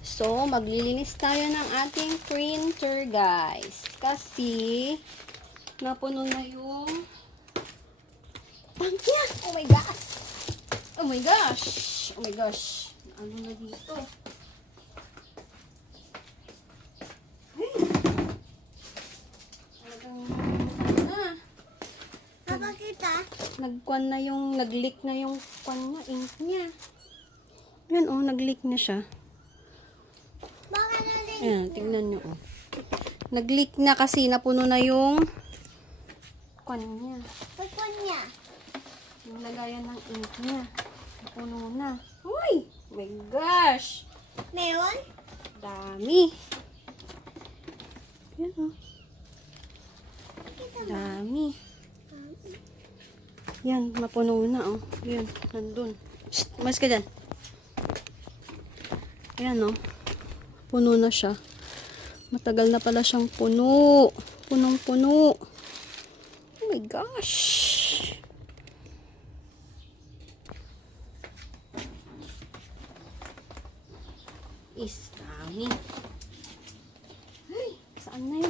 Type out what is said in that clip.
So, maglilinis tayo ng ating printer, guys. Kasi, napuno na yung tank niya. Oh my gosh! Oh my gosh! Oh my gosh! Ano na dito? Ay! Talagang na. Papakita. Nag-leak na yung ink niya. Yan, oh, nag-leak na siya. Baka natin. Ayan, tingnan nyo, oh. Nag-leak na kasi napuno na yung niya. Pagpon niya. Yung lagayan ng ink niya. Napuno na. Uy! Oh my gosh! Meron? Dami. Yan, oh. Kita ba? Dami. Yan, mapuno na, oh. Yan, nandun. Shh, umalis ka dyan. Yan, oh. Puno na siya. Matagal na pala siyang puno. Punong-puno. Oh my gosh. Dami. Ay, saan na yung